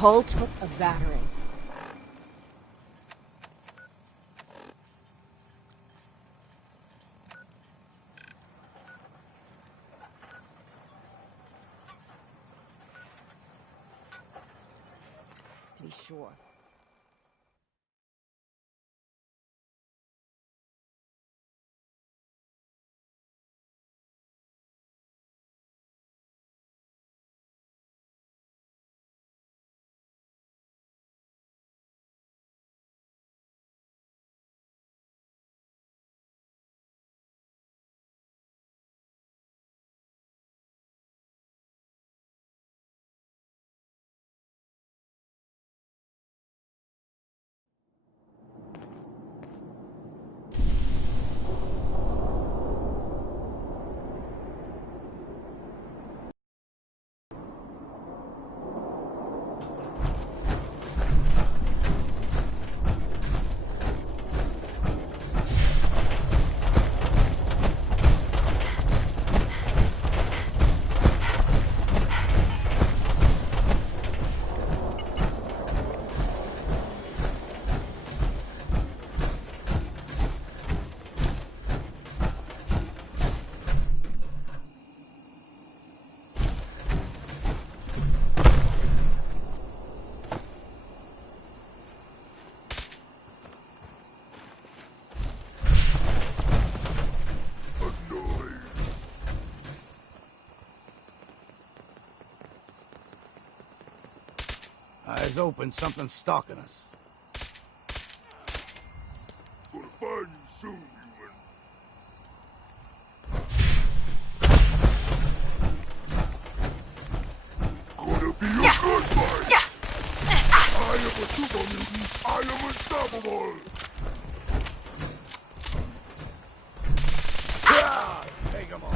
hull took a battering. To be sure. Eyes open, something's stalking us. Gonna find you soon, human. Gonna be a good fight. I am a super mutant. I am unstoppable. Take him on.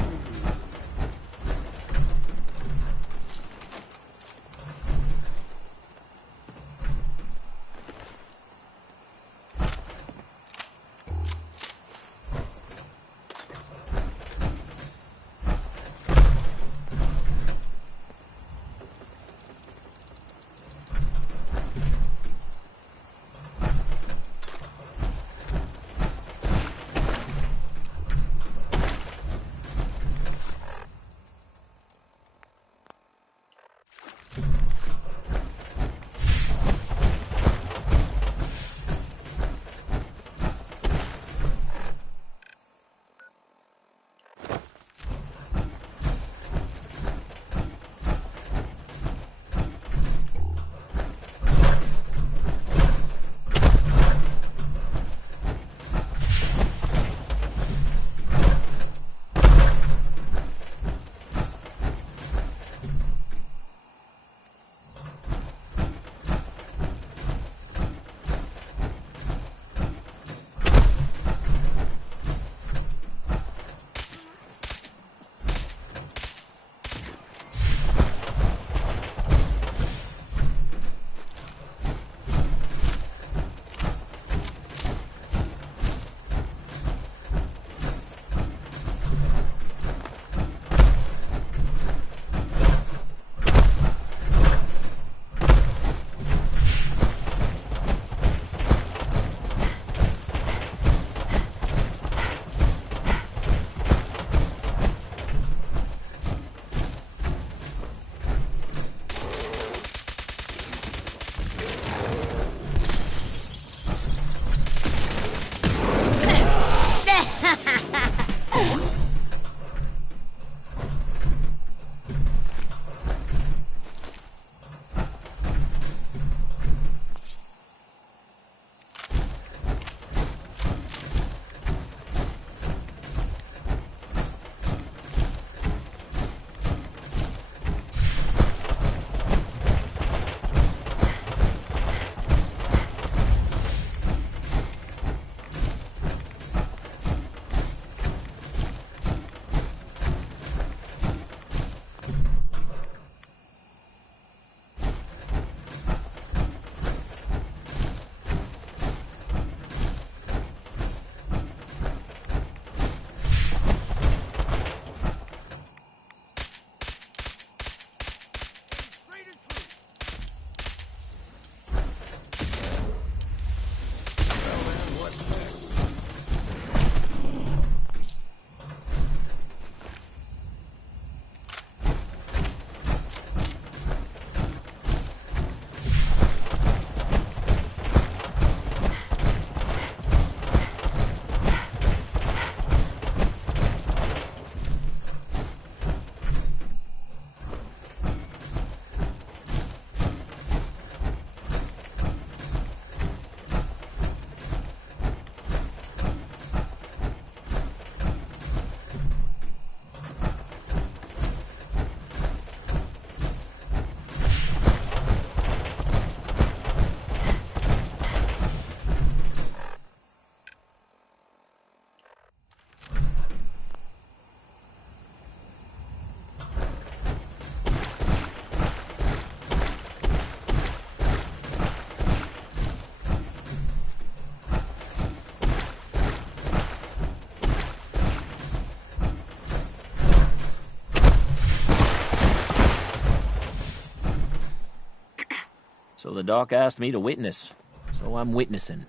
So the doc asked me to witness. So I'm witnessing.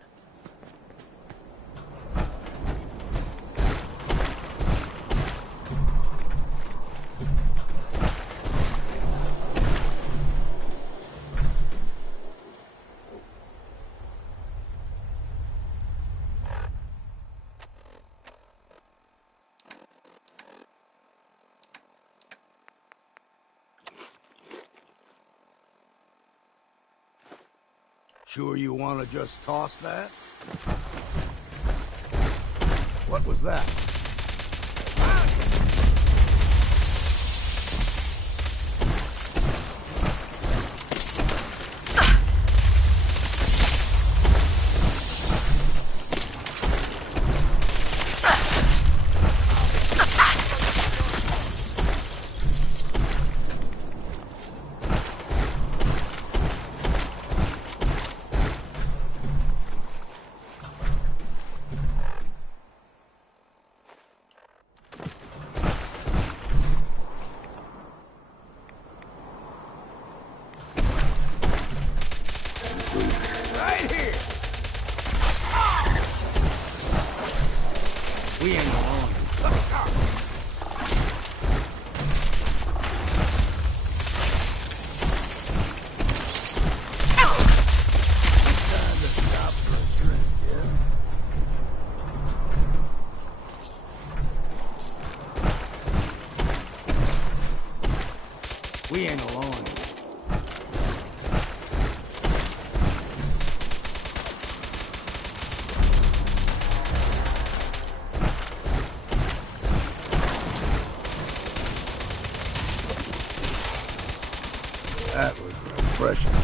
Sure you want to just toss that? What was that? Right here! We ain't alone. Time to stop for a drink, yeah? We ain't alone. That was refreshing.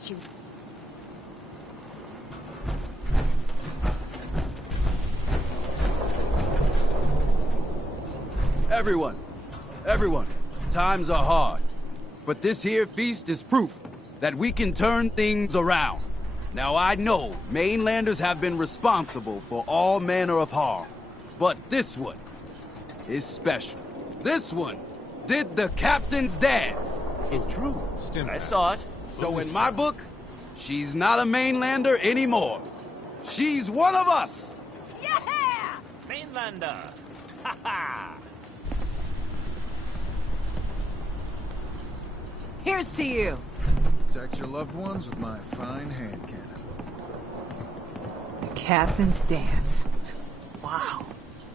Shoot. Everyone, times are hard. But this here feast is proof that we can turn things around. Now I know mainlanders have been responsible for all manner of harm, but this one is special. This one did the captain's dance. It's true. I saw it. So in my book, she's not a mainlander anymore. She's one of us! Yeah! Mainlander! Ha ha! Here's to you. Protect your loved ones with my fine hand cannons. The captain's dance. Wow.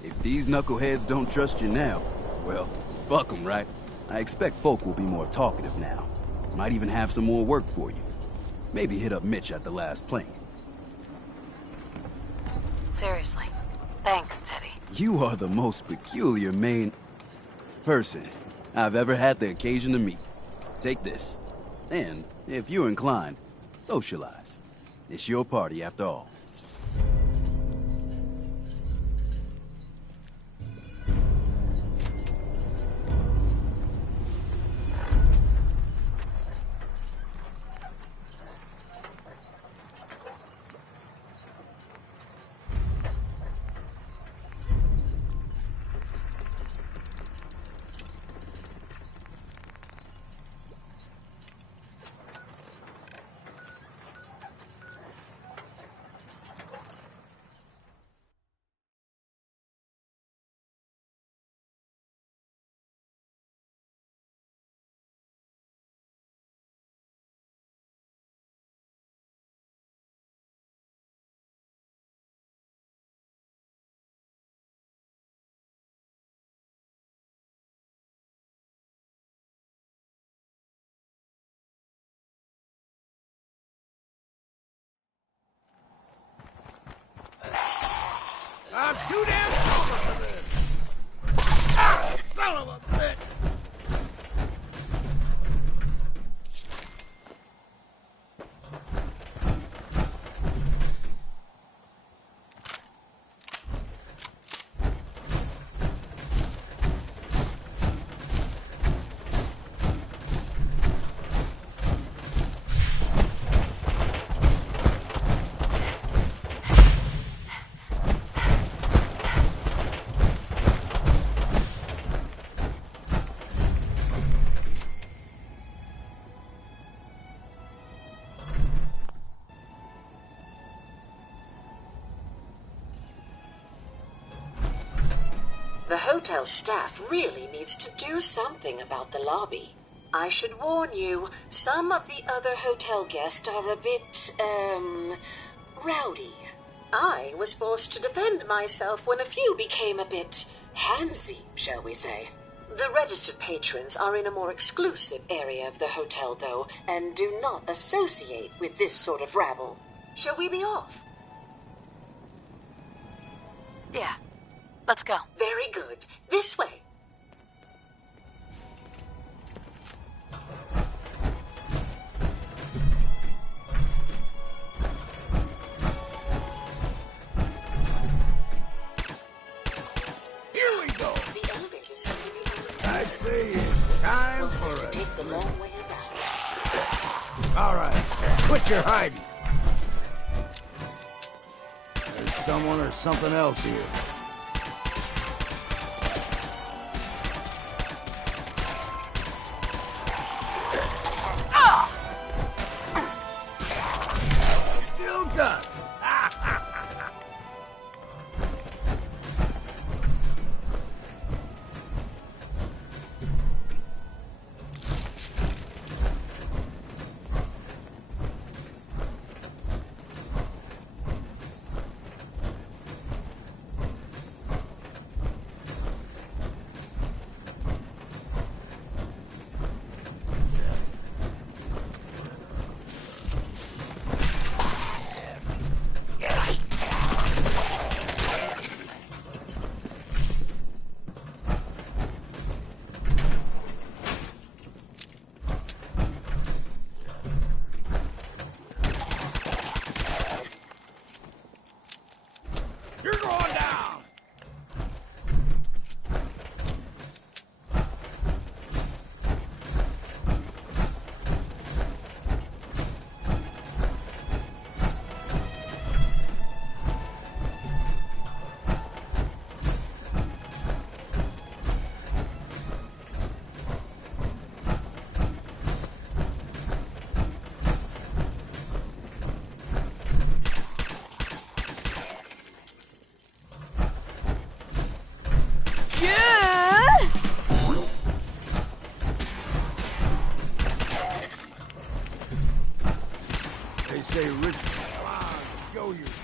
If these knuckleheads don't trust you now, well, fuck them, right? I expect folk will be more talkative now. Might even have some more work for you. Maybe hit up Mitch at the last plank. Seriously. Thanks, Teddy. You are the most peculiar main person I've ever had the occasion to meet. Take this. And, if you're inclined, socialize. It's your party after all. I'm too damn sober for this! Ah, son of a bitch! The hotel staff really needs to do something about the lobby. I should warn you, some of the other hotel guests are a bit, rowdy. I was forced to defend myself when a few became a bit handsy, shall we say. The registered patrons are in a more exclusive area of the hotel, though, and do not associate with this sort of rabble. Shall we be off? Yeah. Let's go. Very good. This way. Here we go! The elevator said you I'd say it's time for a... take the long way about. All right, quit your hiding. There's someone or something else here. Still done. You're going down! They say rich. Come on, show yourself.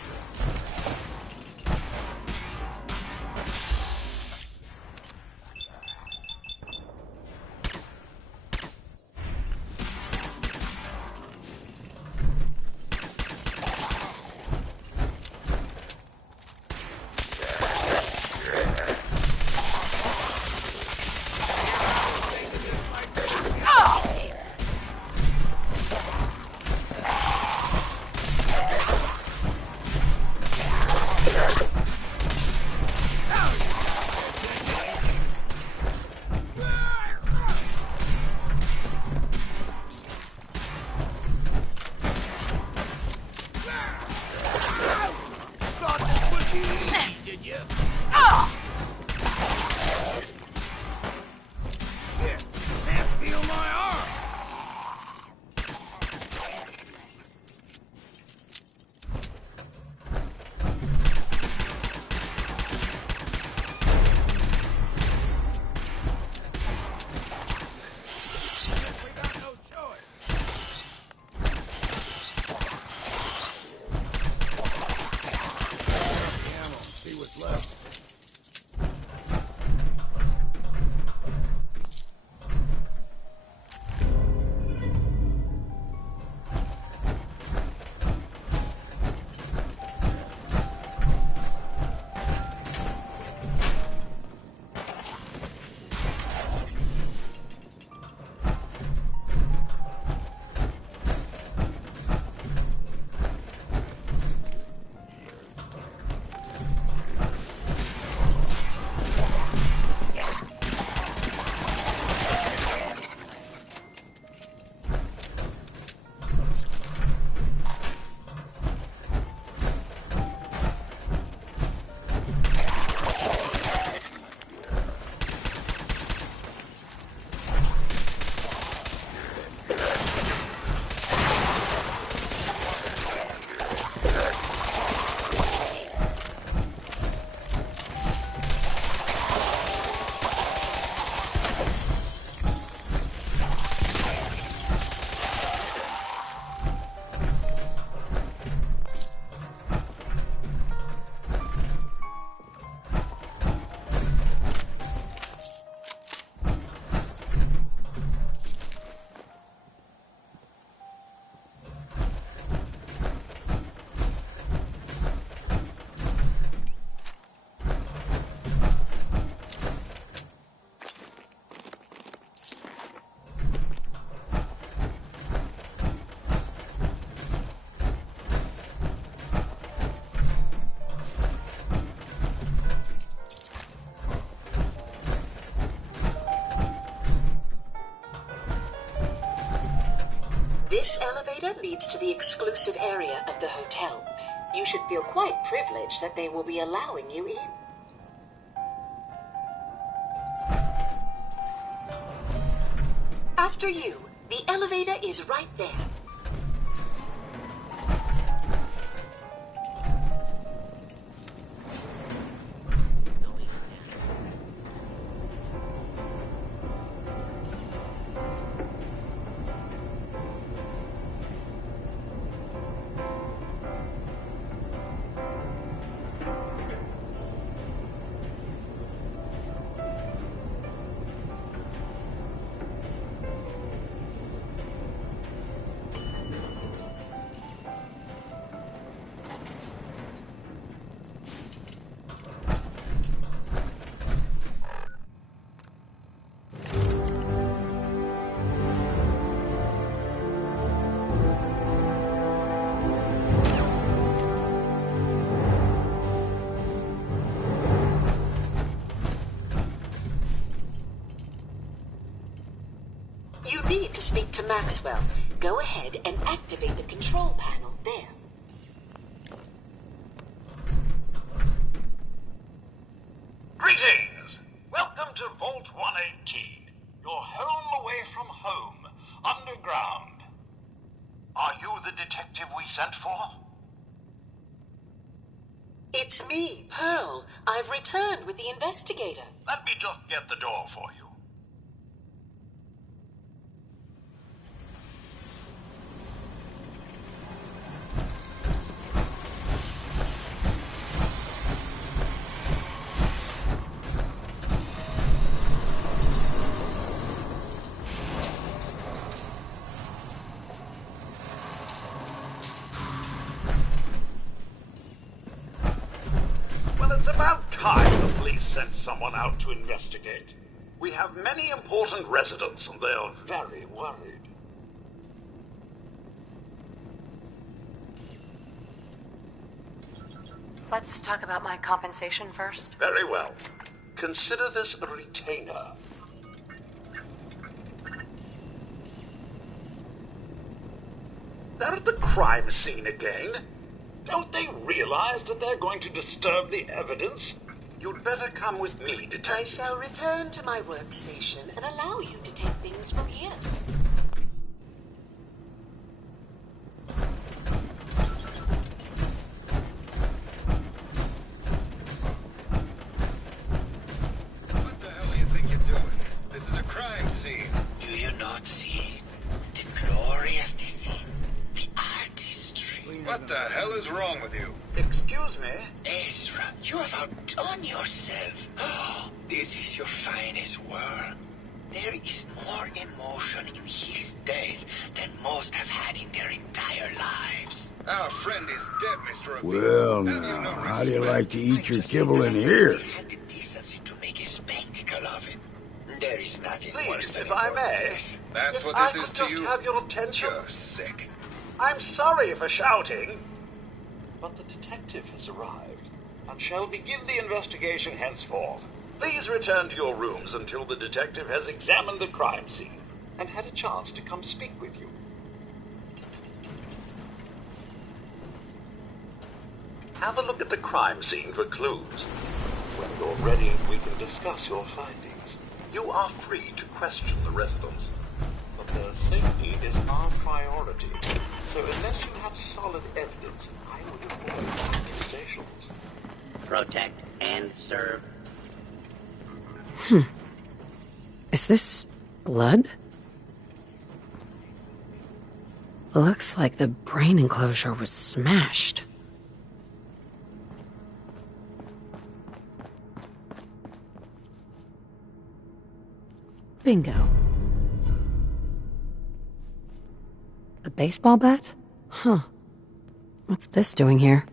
This elevator leads to the exclusive area of the hotel. You should feel quite privileged that they will be allowing you in. After you, the elevator is right there. You need to speak to Maxwell. Go ahead and activate the control panel there. Greetings! Welcome to Vault 118. Your home away from home, underground. Are you the detective we sent for? It's me, Pearl. I've returned with the investigator. Let me just get the door for you. It's about time the police sent someone out to investigate. We have many important residents and they are very worried. Let's talk about my compensation first. Very well. Consider this a retainer. They're at the crime scene again. Don't they realize that they're going to disturb the evidence? You'd better come with me, detective. I shall return to my workstation and allow you to take things from here. What the hell do you think you're doing? This is a crime scene. Do you not see the glory of the thing? The artistry. What the hell is wrong with you? Excuse me? Ezra, you have outdone yourself. Oh, this is your finest work. There is more emotion in his death than most have had in their entire lives. Our friend is dead, Mr. Well, Have you now, no how do you respect? like to eat your I just kibble said in that here? He had the decency to make a spectacle of it. There is nothing Please, worse than if I your may. death. That's If what I this could is to just you? have your attention. You're sick. I'm sorry for shouting. But the detective has arrived and shall begin the investigation henceforth. Please return to your rooms until the detective has examined the crime scene and had a chance to come speak with you. Have a look at the crime scene for clues. When you're ready, we can discuss your findings. You are free to question the residents, but their safety is our priority. So unless you have solid evidence, I would avoid accusations. Protect and serve. Is this blood? Looks like the brain enclosure was smashed. Bingo. A baseball bat? Huh. What's this doing here?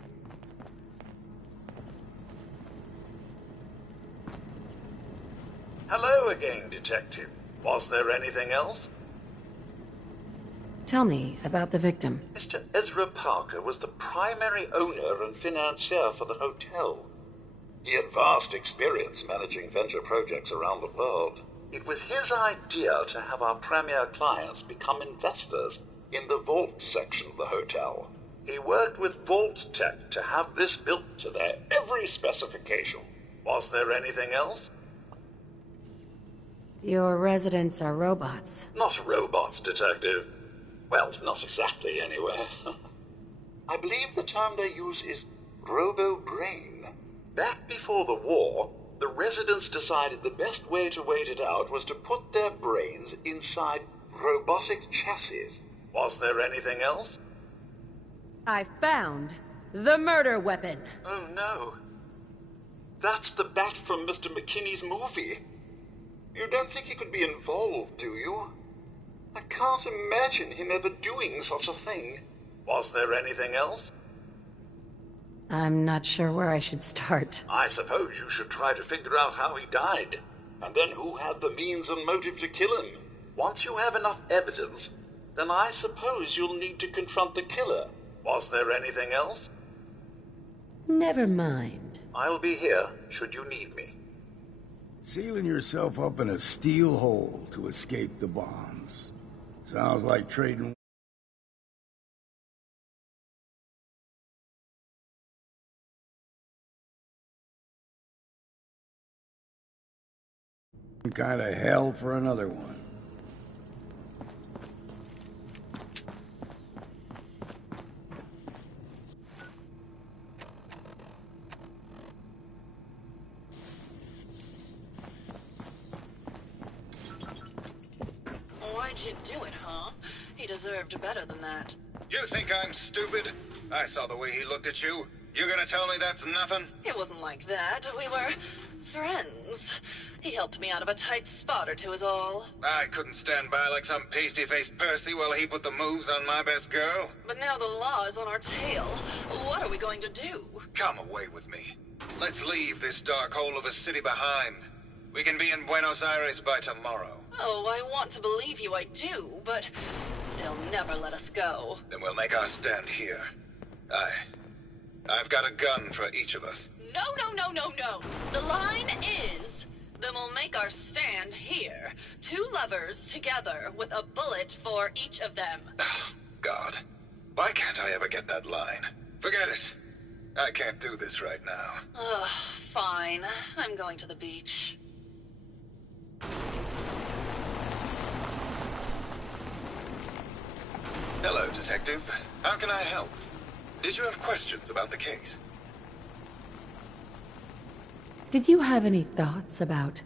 Hello again, Detective. Was there anything else? Tell me about the victim. Mr. Ezra Parker was the primary owner and financier for the hotel. He had vast experience managing venture projects around the world. It was his idea to have our premier clients become investors in the vault section of the hotel. He worked with Vault Tech to have this built to their every specification. Was there anything else? Your residents are robots. Not robots, Detective. Well, not exactly, anyway. I believe the term they use is robo-brain. Back before the war, the residents decided the best way to wait it out was to put their brains inside robotic chassis. Was there anything else? I found the murder weapon. Oh no. That's the bat from Mr. McKinney's movie. You don't think he could be involved, do you? I can't imagine him ever doing such a thing. Was there anything else? I'm not sure where I should start. I suppose you should try to figure out how he died, and then who had the means and motive to kill him. Once you have enough evidence, then I suppose you'll need to confront the killer. Was there anything else? Never mind. I'll be here, should you need me. Sealing yourself up in a steel hole to escape the bombs. Sounds like trading... kind of hell for another one. Why'd you do it, huh? He deserved better than that. You think I'm stupid? I saw the way he looked at you. You gonna tell me that's nothing? It wasn't like that. We were friends. He helped me out of a tight spot or two is all. I couldn't stand by like some pasty-faced Percy while he put the moves on my best girl. But now the law is on our tail. What are we going to do? Come away with me. Let's leave this dark hole of a city behind. We can be in Buenos Aires by tomorrow. Oh, I want to believe you, I do, but they'll never let us go. Then we'll make our stand here. I've got a gun for each of us. No, no, no, no, no. The line is, then we'll make our stand here. Two lovers together with a bullet for each of them. Oh, God. Why can't I ever get that line? Forget it. I can't do this right now. Ugh, fine. I'm going to the beach. Hello, Detective. How can I help? Did you have questions about the case? Did you have any thoughts about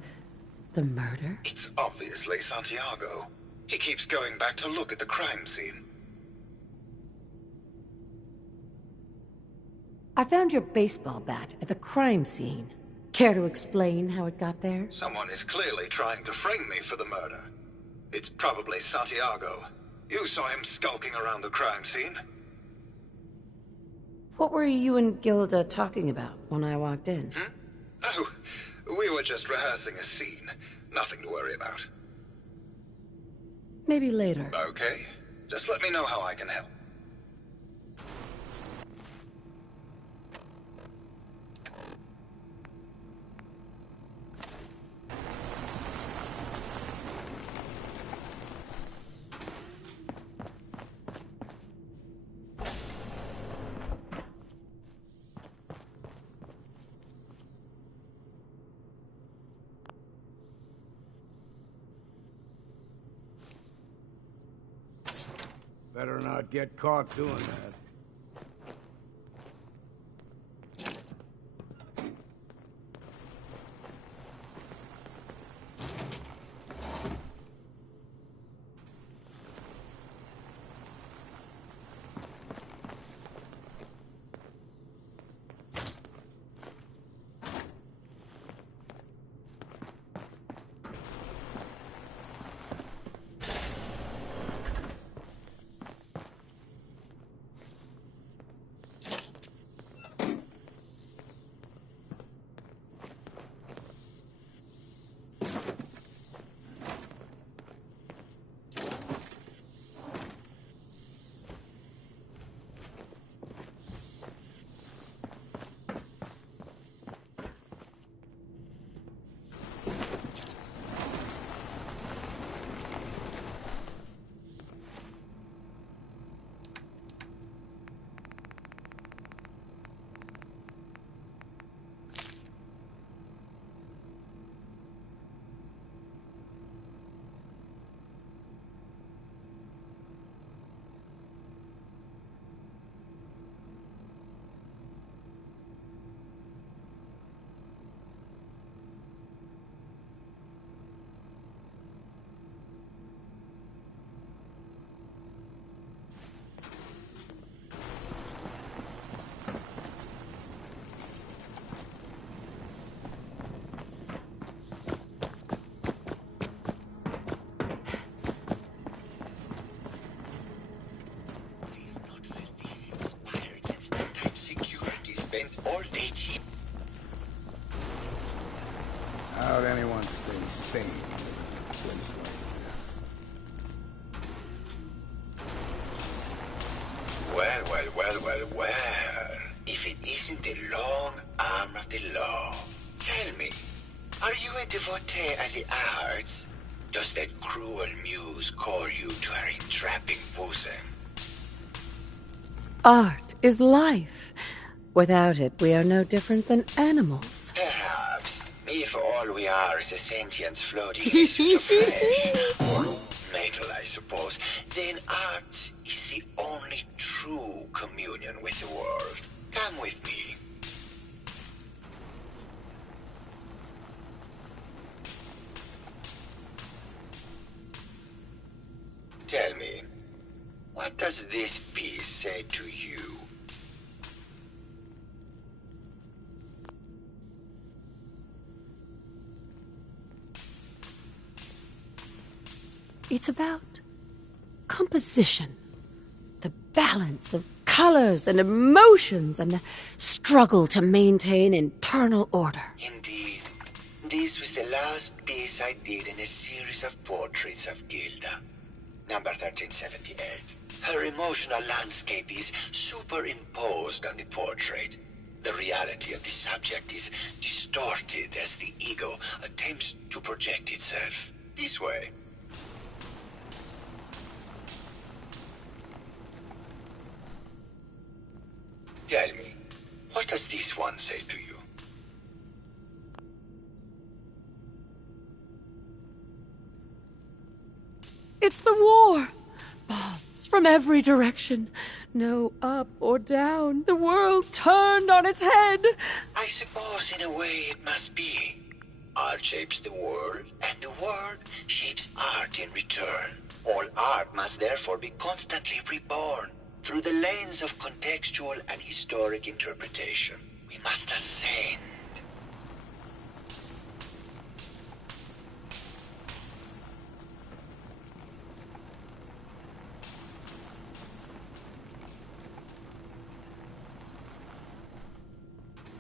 the murder? It's obviously Santiago. He keeps going back to look at the crime scene. I found your baseball bat at the crime scene. Care to explain how it got there? Someone is clearly trying to frame me for the murder. It's probably Santiago. You saw him skulking around the crime scene. What were you and Gilda talking about when I walked in? Oh, we were just rehearsing a scene. Nothing to worry about. Maybe later. Okay. Just let me know how I can help. Better not get caught doing that. sane in a place like this. Well. If it isn't the long arm of the law. Tell me, are you a devotee of the arts? Does that cruel muse call you to her entrapping bosom? Art is life. Without it, we are no different than animals. Perhaps, if all we are is a sentient floating issue of flesh, or metal, I suppose, then art is the only true communion with the world. Come with me. Tell me, what does this piece say to you? It's about composition, the balance of colors and emotions, and the struggle to maintain internal order. Indeed. This was the last piece I did in a series of portraits of Gilda. Number 1378. Her emotional landscape is superimposed on the portrait. The reality of the subject is distorted as the ego attempts to project itself. This way. Tell me, what does this one say to you? It's the war! Bombs from every direction. No up or down. The world turned on its head. I suppose in a way it must be. Art shapes the world, and the world shapes art in return. All art must therefore be constantly reborn. Through the lens of contextual and historic interpretation, we must ascend.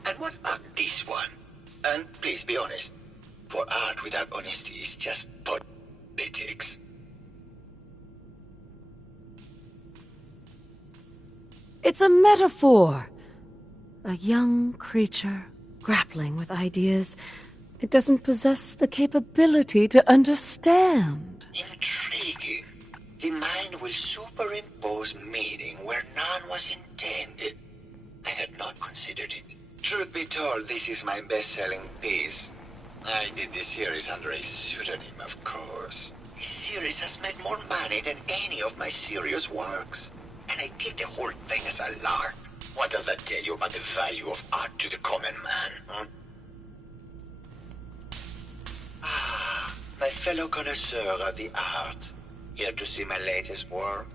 And what about this one? And please be honest, for art without honesty is just politics. It's a metaphor. A young creature grappling with ideas it doesn't possess the capability to understand. Intriguing. The mind will superimpose meaning where none was intended. I had not considered it. Truth be told, this is my best-selling piece. I did this series under a pseudonym, of course. This series has made more money than any of my serious works. And I did the whole thing as a lark. What does that tell you about the value of art to the common man, huh? Ah, my fellow connoisseur of the art. Here to see my latest work?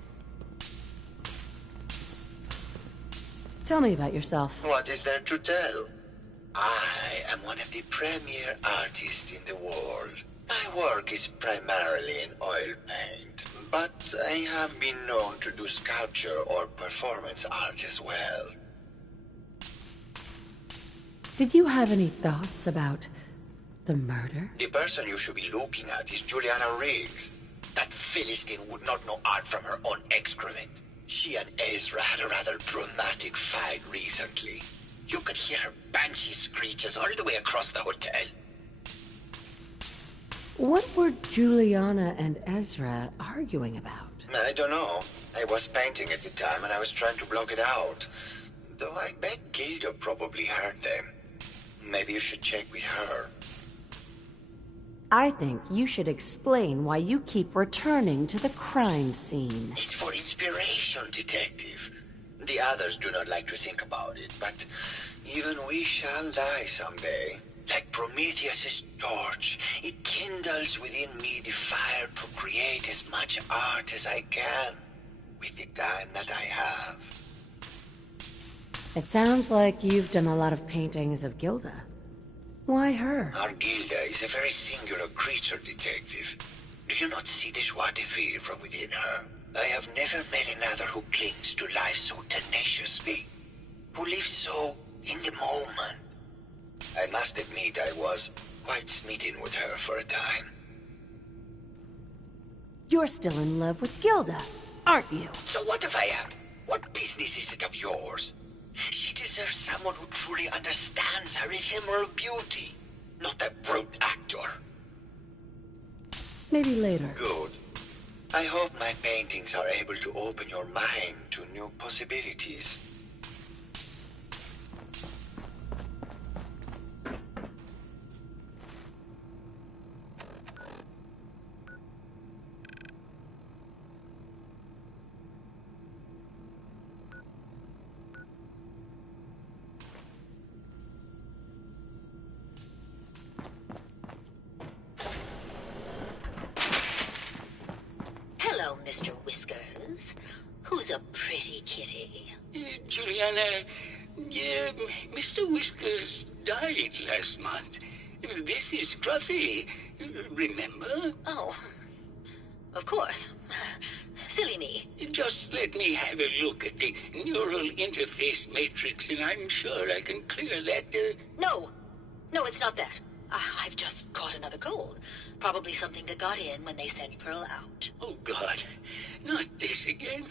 Tell me about yourself. What is there to tell? I am one of the premier artists in the world. My work is primarily in oil paint, but I have been known to do sculpture or performance art as well. Did you have any thoughts about the murder? The person you should be looking at is Juliana Riggs. That Philistine would not know art from her own excrement. She and Ezra had a rather dramatic fight recently. You could hear her banshee screeches all the way across the hotel. What were Juliana and Ezra arguing about? I don't know. I was painting at the time and I was trying to block it out. Though I bet Gilda probably heard them. Maybe you should check with her. I think you should explain why you keep returning to the crime scene. It's for inspiration, detective. The others do not like to think about it, but even we shall die someday. Like Prometheus' torch, it kindles within me the fire to create as much art as I can with the time that I have. It sounds like you've done a lot of paintings of Gilda. Why her? Our Gilda is a very singular creature, detective. Do you not see the joie de vivre from within her? I have never met another who clings to life so tenaciously, who lives so in the moment. I must admit I was quite smitten with her for a time. You're still in love with Gilda, aren't you? So what if I am? What business is it of yours? She deserves someone who truly understands her ephemeral beauty, not a brute actor. Maybe later. Good. I hope my paintings are able to open your mind to new possibilities. Hello, Mr. Whiskers. Who's a pretty kitty? Juliana, Mr. Whiskers died last month. This is Scruffy. Remember? Oh, of course. Silly me. Just let me have a look at the neural interface matrix, and I'm sure I can clear that. No, it's not that. I've just caught another cold. Probably something that got in when they sent Pearl out. Oh, God. Not this again.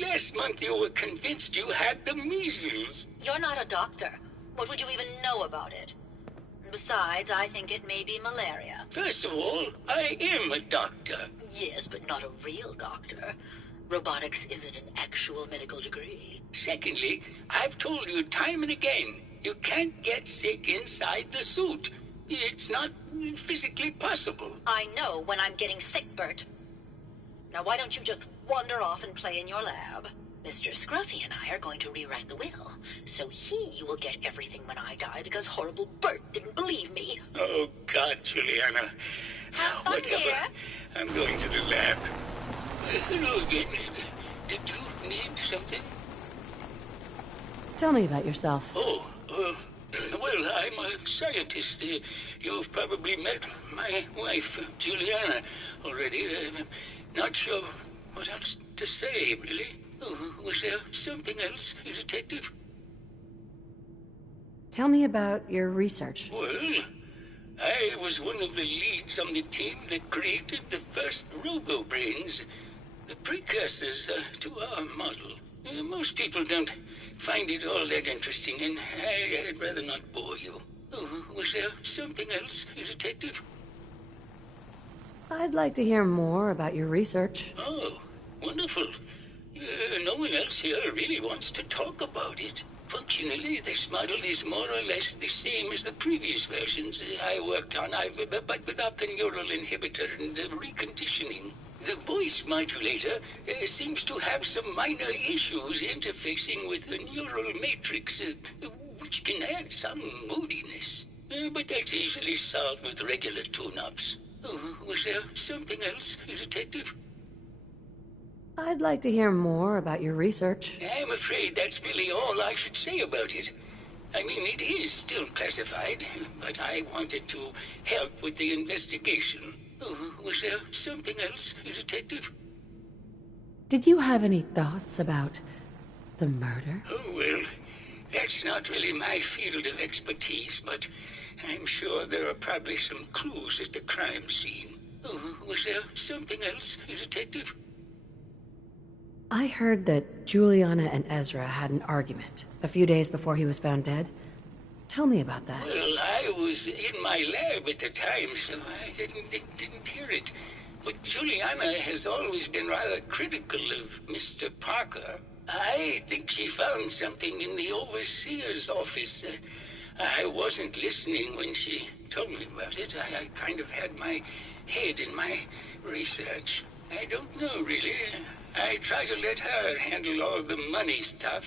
Last month you were convinced you had the measles. You're not a doctor. What would you even know about it? Besides, I think it may be malaria. First of all, I am a doctor. Yes, but not a real doctor. Robotics isn't an actual medical degree. Secondly, I've told you time and again, you can't get sick inside the suit. It's not physically possible. I know when I'm getting sick, Bert. Now why don't you just wander off and play in your lab? Mr. Scruffy and I are going to rewrite the will, so he will get everything when I die because horrible Bert didn't believe me. Oh, God, Juliana. Have fun here. I'm going to the lab. Hello again. Did you need something? Tell me about yourself. Oh, well, I'm a scientist. You've probably met my wife, Juliana, already. Not sure what else to say, really. Was there something else, Detective? Tell me about your research. Well, I was one of the leads on the team that created the first robo-brains, the precursors to our model. Most people don't find it all that interesting, and I'd rather not bore you. Was there something else, Detective? I'd like to hear more about your research. Oh, wonderful. No one else here really wants to talk about it. Functionally, this model is more or less the same as the previous versions I worked on, but without the neural inhibitor and reconditioning. The voice modulator seems to have some minor issues interfacing with the neural matrix, which can add some moodiness. But that's easily solved with regular tune-ups. Was there something else, Detective? I'd like to hear more about your research. I'm afraid that's really all I should say about it. I mean, it is still classified, but I wanted to help with the investigation. Was there something else, Detective? Did you have any thoughts about the murder? Oh, well, that's not really my field of expertise, but I'm sure there are probably some clues at the crime scene. Was there something else, Detective? I heard that Juliana and Ezra had an argument a few days before he was found dead. Tell me about that. Well, I was in my lab at the time, so I didn't hear it. But Juliana has always been rather critical of Mr. Parker. I think she found something in the overseer's office. I wasn't listening when she told me about it. I kind of had my head in my research. I don't know, really. I try to let her handle all the money stuff.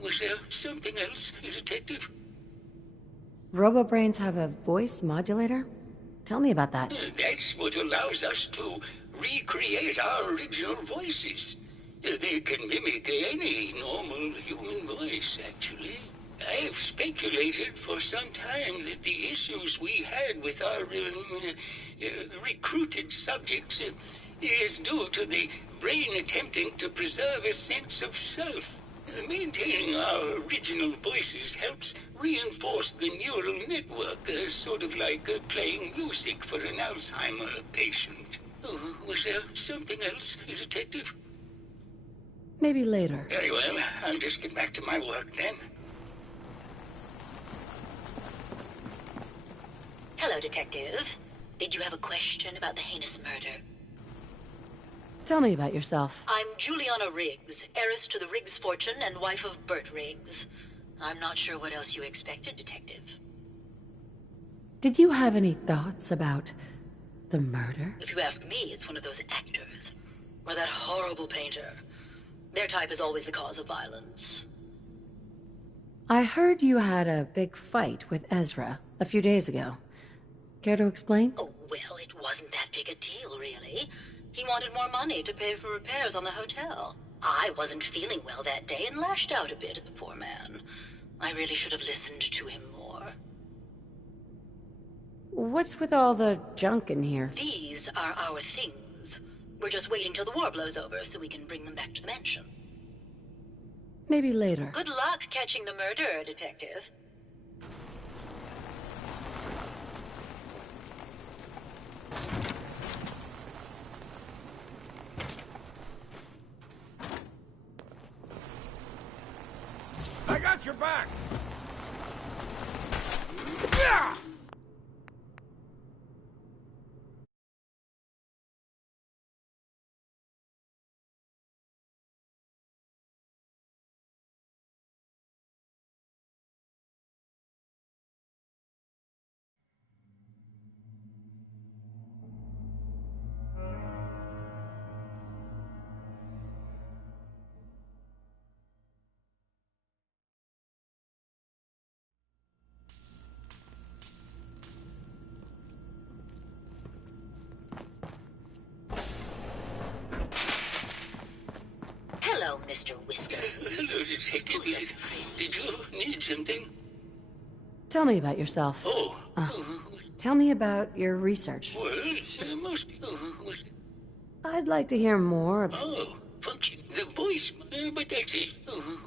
Was there something else, Detective? Robobrains have a voice modulator? Tell me about that. That's what allows us to recreate our original voices. They can mimic any normal human voice, actually. I've speculated for some time that the issues we had with our recruited subjects is due to the brain attempting to preserve a sense of self. Maintaining our original voices helps reinforce the neural network, sort of like playing music for an Alzheimer patient. Oh, was there something else, Detective? Maybe later. Very well. I'll just get back to my work then. Hello, Detective. Did you have a question about the heinous murder? Tell me about yourself. I'm Juliana Riggs, heiress to the Riggs fortune and wife of Bert Riggs. I'm not sure what else you expected, Detective. Did you have any thoughts about the murder? If you ask me, it's one of those actors. Or that horrible painter. Their type is always the cause of violence. I heard you had a big fight with Ezra a few days ago. Care to explain? Oh, well, it wasn't that big a deal, really. He wanted more money to pay for repairs on the hotel. I wasn't feeling well that day and lashed out a bit at the poor man. I really should have listened to him more. What's with all the junk in here? These are our things. We're just waiting till the war blows over so we can bring them back to the mansion. Maybe later. Good luck catching the murderer, Detective. I got your back! Yeah! Hello, Mr. Whisker. Hello, Detective. Did you need something? Tell me about yourself. Oh. Tell me about your research. Well, most... I'd like to hear more about... Oh, function. The voice. But that's it.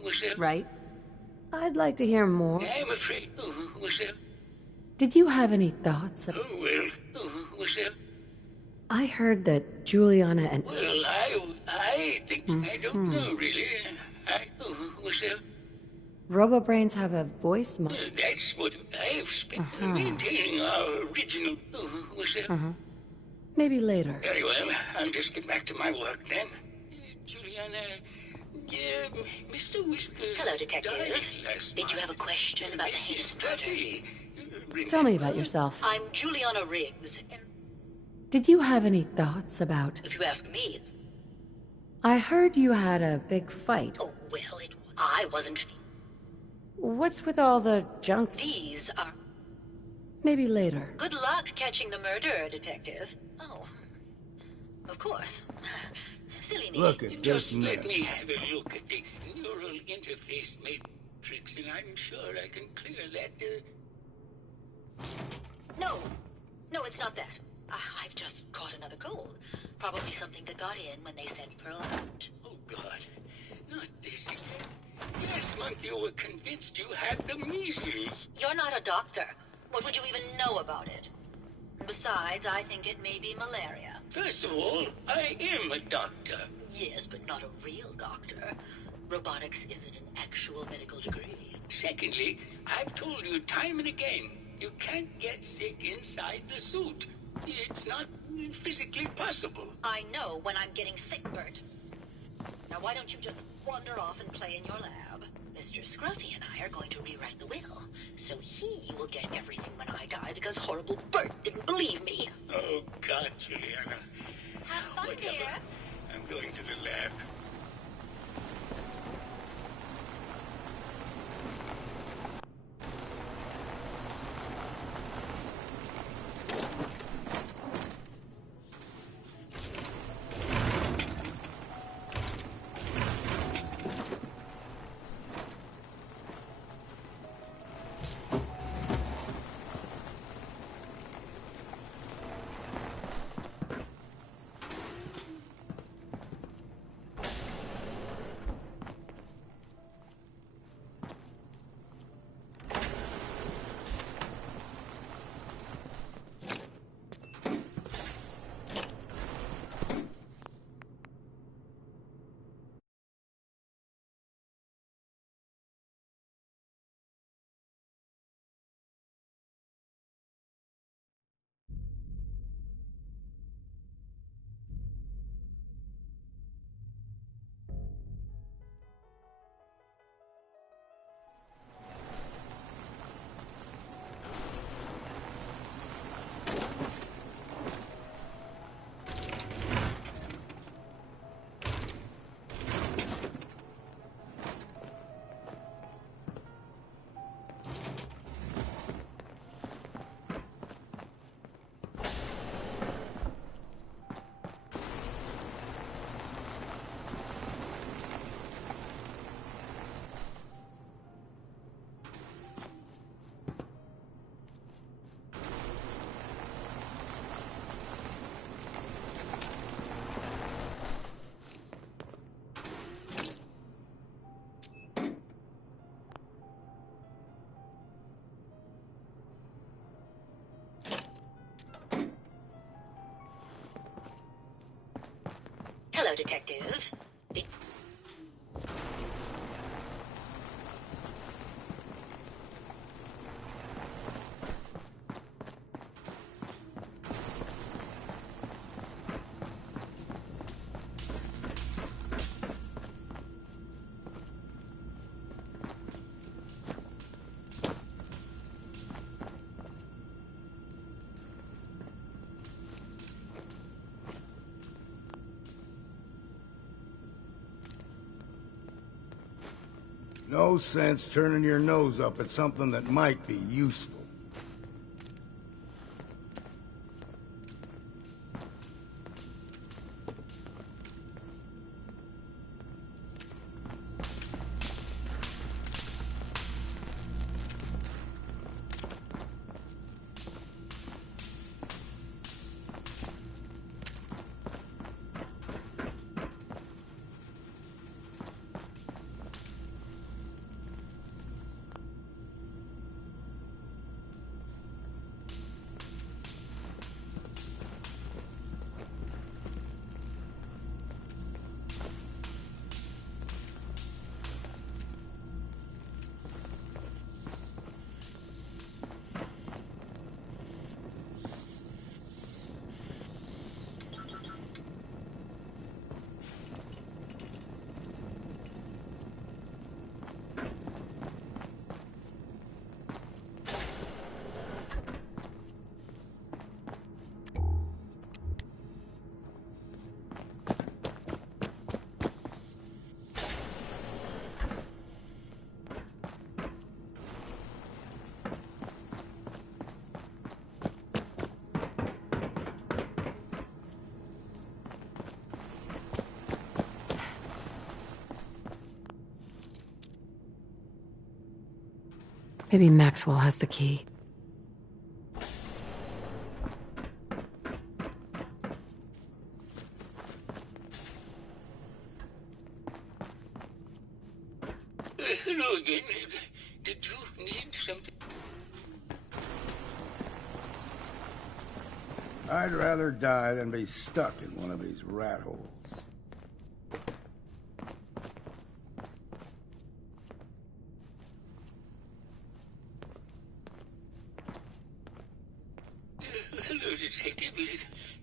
Was there... Right? I'd like to hear more. I'm afraid. Was there... Did you have any thoughts about... Oh, well. Was there... I heard that Juliana and... Well, I think... I don't know, really. Was there... Robobrains have a voice mod. That's what I've spent maintaining our original... was there... Maybe later. Very well. I'll just get back to my work then. Juliana... Mr. Whiskers... Hello, Detective. Did you have a question about the heinous murder? Tell me about yourself. I'm Juliana Riggs. Did you have any thoughts about... If you ask me... I heard you had a big fight. Oh, well, I wasn't... What's with all the junk? These are... Maybe later. Good luck catching the murderer, Detective. Oh, of course. Silly me. Look at this Just mess. let me have a look at the neural interface matrix, and I'm sure I can clear that, No, it's not that. I've just caught another cold. Probably something that got in when they sent Pearl out. Oh, God. Not this again. Last month you were convinced you had the measles. You're not a doctor. What would you even know about it? Besides, I think it may be malaria. First of all, I am a doctor. Yes, but not a real doctor. Robotics isn't an actual medical degree. Secondly, I've told you time and again, you can't get sick inside the suit. It's not physically possible. I know when I'm getting sick, Bert. Now why don't you just wander off and play in your lab? Mr. Scruffy and I are going to rewrite the will, so he will get everything when I die because horrible Bert didn't believe me. Oh, God, Juliana. Have fun, Whatever. dear. I'm going to the lab. Detective. No sense turning your nose up at something that might be useful. Maybe Maxwell has the key. Hello again. Did you need something? I'd rather die than be stuck in one of these rat holes. Hello, Detective.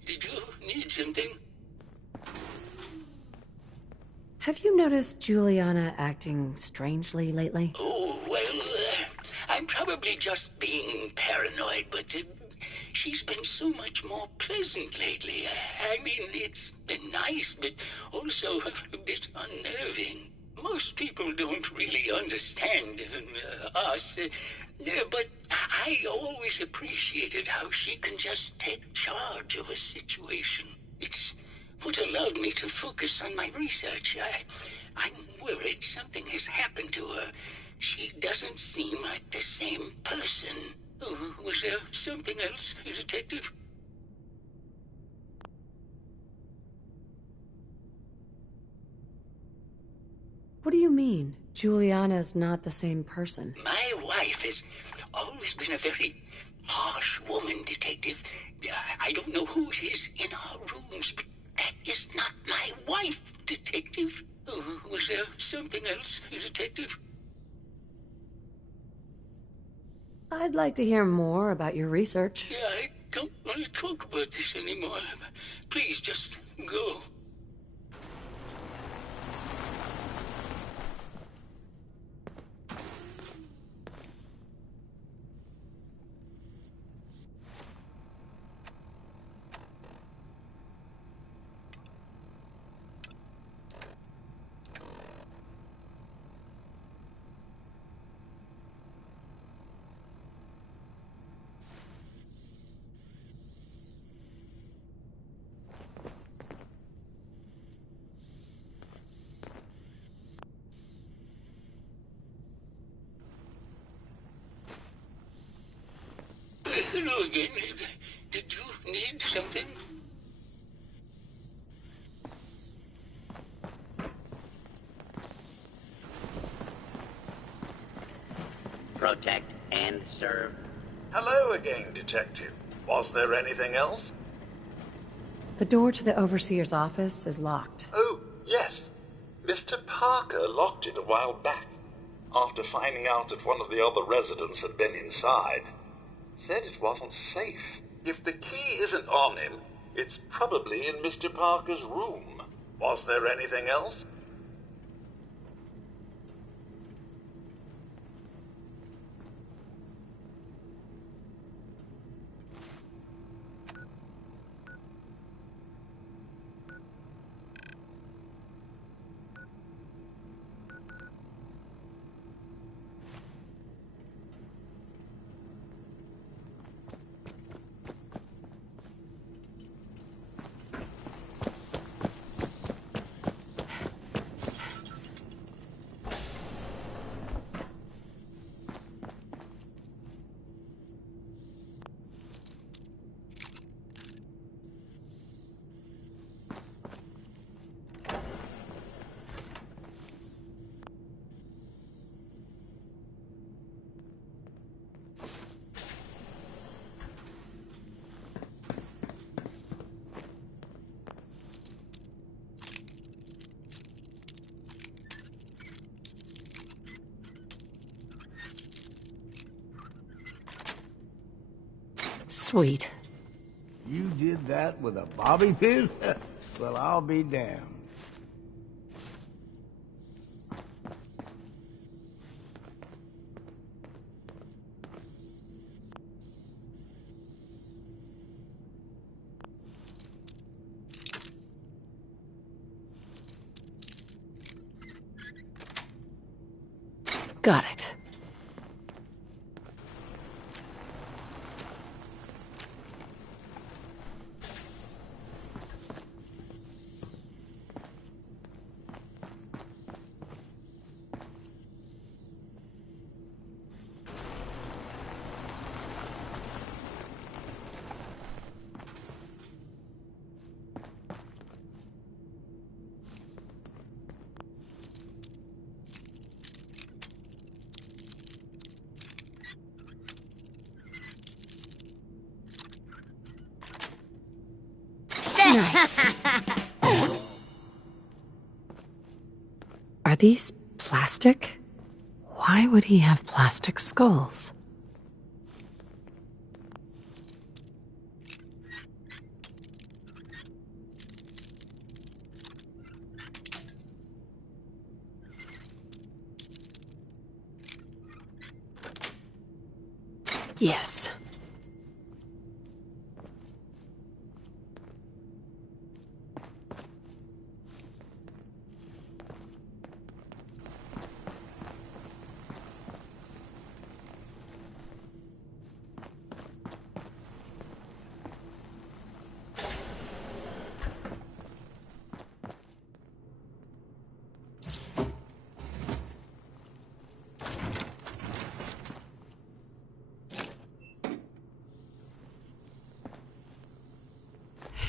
Did you need something? Have you noticed Juliana acting strangely lately? Oh, well, I'm probably just being paranoid, but she's been so much more pleasant lately. I mean, it's been nice, but also a bit unnerving. Most people don't really understand us, but I always appreciated how she can just take charge of a situation. It's what allowed me to focus on my research. I'm worried something has happened to her. She doesn't seem like the same person. Oh, was there something else, Detective? What do you mean? Juliana's not the same person. My wife has always been a very harsh woman, Detective. I don't know who it is in our rooms, but that is not my wife, Detective. Oh, was there something else, Detective? I'd like to hear more about your research. Yeah, I don't want to talk about this anymore. Please, just go. Hello again. Did you need something? Protect and serve. Hello again, Detective. Was there anything else? The door to the Overseer's office is locked. Oh, Parker locked it a while back, after finding out that one of the other residents had been inside. Said it wasn't safe. If the key isn't on him, it's probably in Mr. Parker's room. Was there anything else? Sweet. You did that with a bobby pin? Well, I'll be damned. Got it. Nice. Are these plastic? Why would he have plastic skulls? Yes.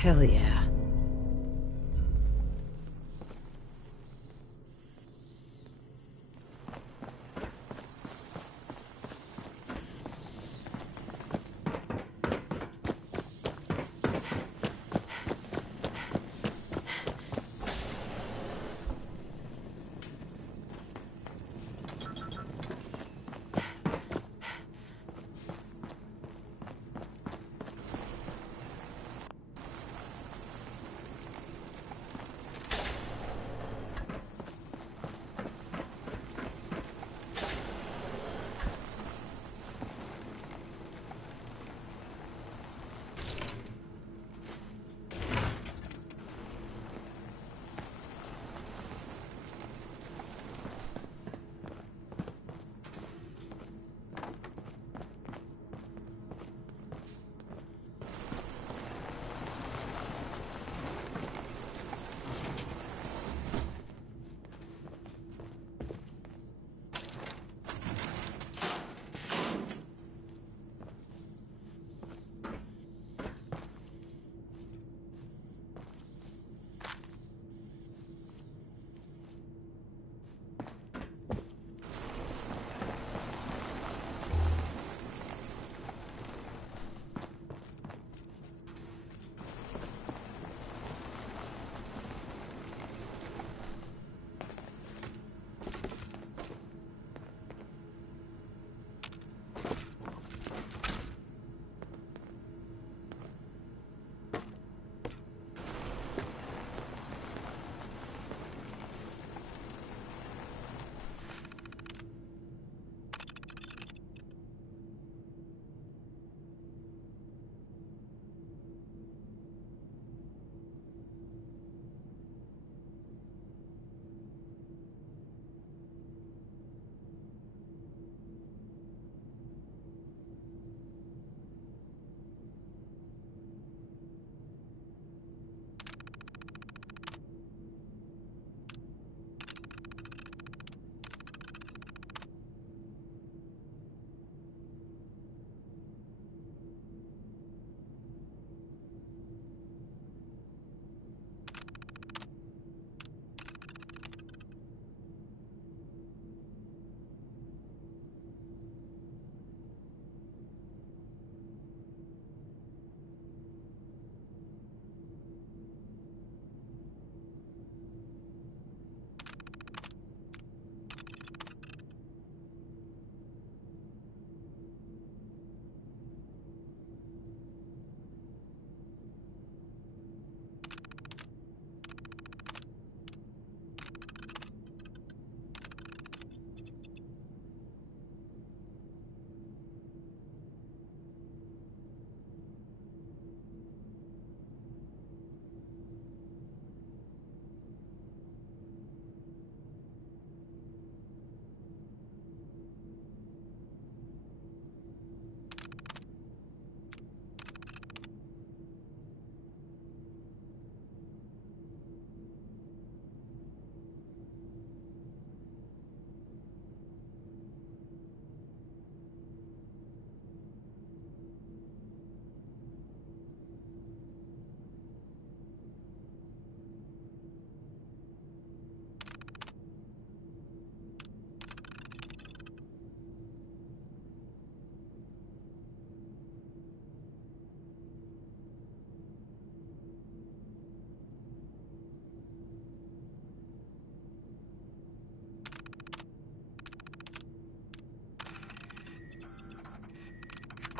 Hell yeah.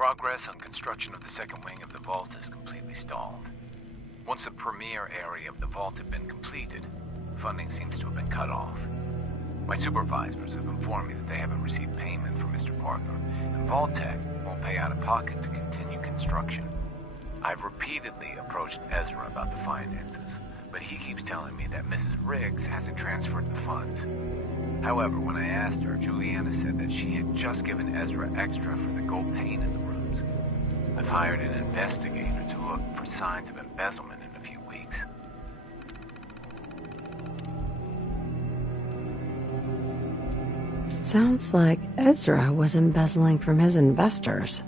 Progress on construction of the second wing of the vault is completely stalled. Once the premier area of the vault had been completed, funding seems to have been cut off. My supervisors have informed me that they haven't received payment from Mr. Parker, and Vault-Tec won't pay out of pocket to continue construction. I've repeatedly approached Ezra about the finances, but he keeps telling me that Mrs. Riggs hasn't transferred the funds. However, when I asked her, Juliana said that she had just given Ezra extra for the gold paint in the rooms. I've hired an investigator to look for signs of embezzlement in a few weeks. Sounds like Ezra was embezzling from his investors.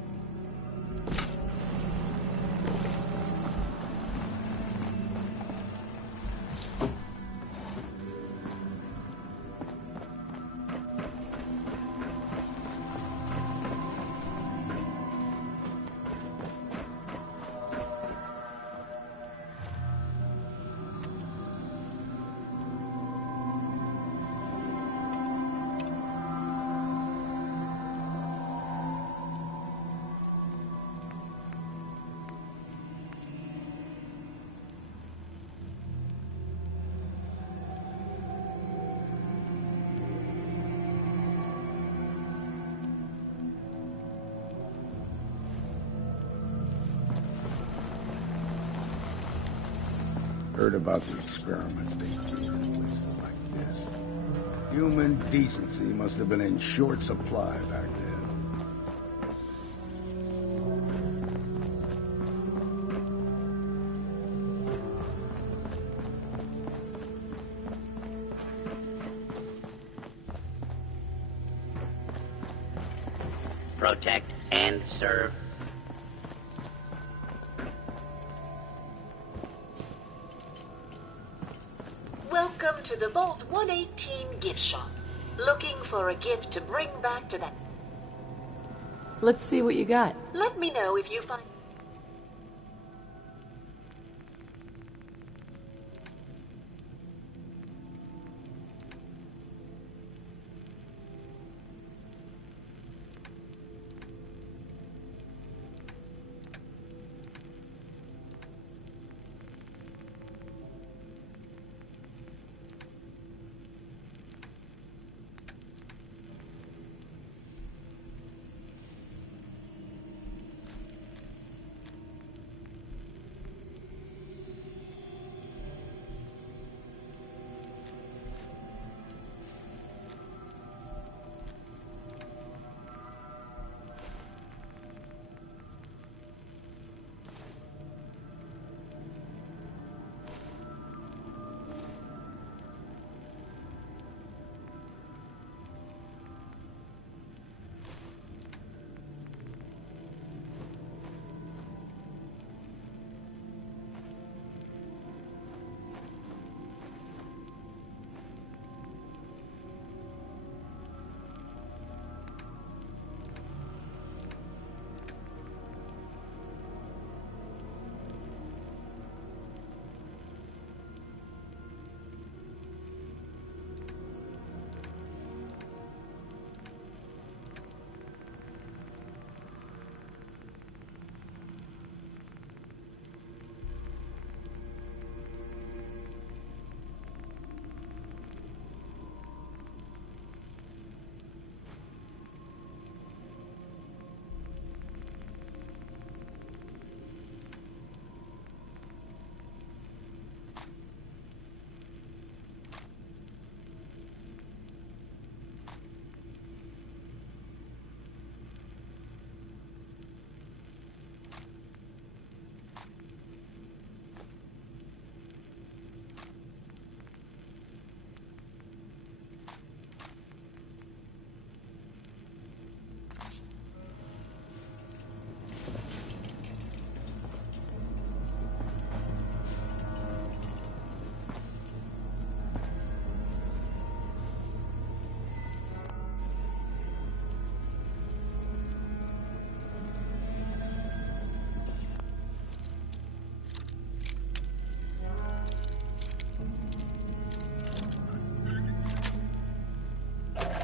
Heard about the experiments they do in places like this. Human decency must have been in short supply back then. Protect and serve. Welcome to the Vault 118 gift shop. Looking for a gift to bring back to that... Let's see what you got. Let me know if you find...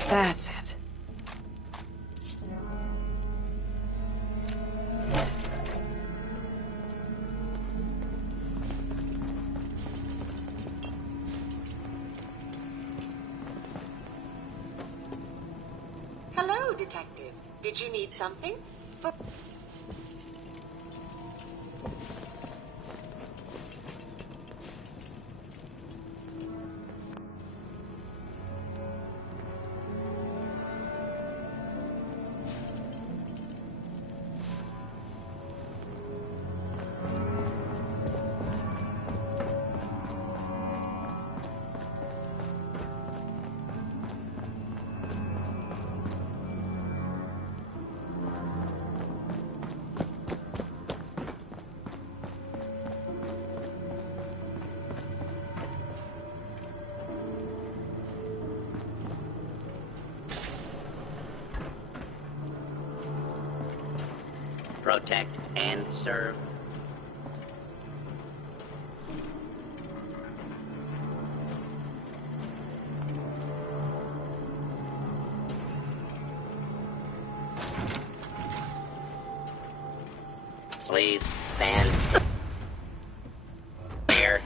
That's it. Hello, Detective. Did you need something? Protect and serve. Please stand clear.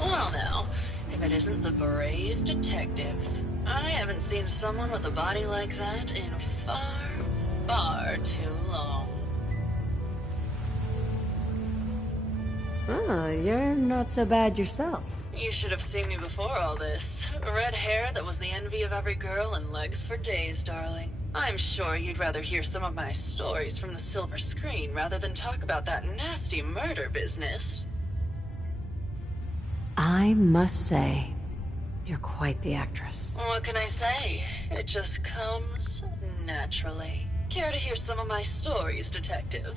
Well now, if it isn't the brave detective. I haven't seen someone with a body like that in far, far too long. Oh, you're not so bad yourself. You should have seen me before all this. Red hair that was the envy of every girl and legs for days, darling. I'm sure you'd rather hear some of my stories from the silver screen rather than talk about that nasty murder business. I must say, you're quite the actress. What can I say? It just comes naturally. Care to hear some of my stories, detective?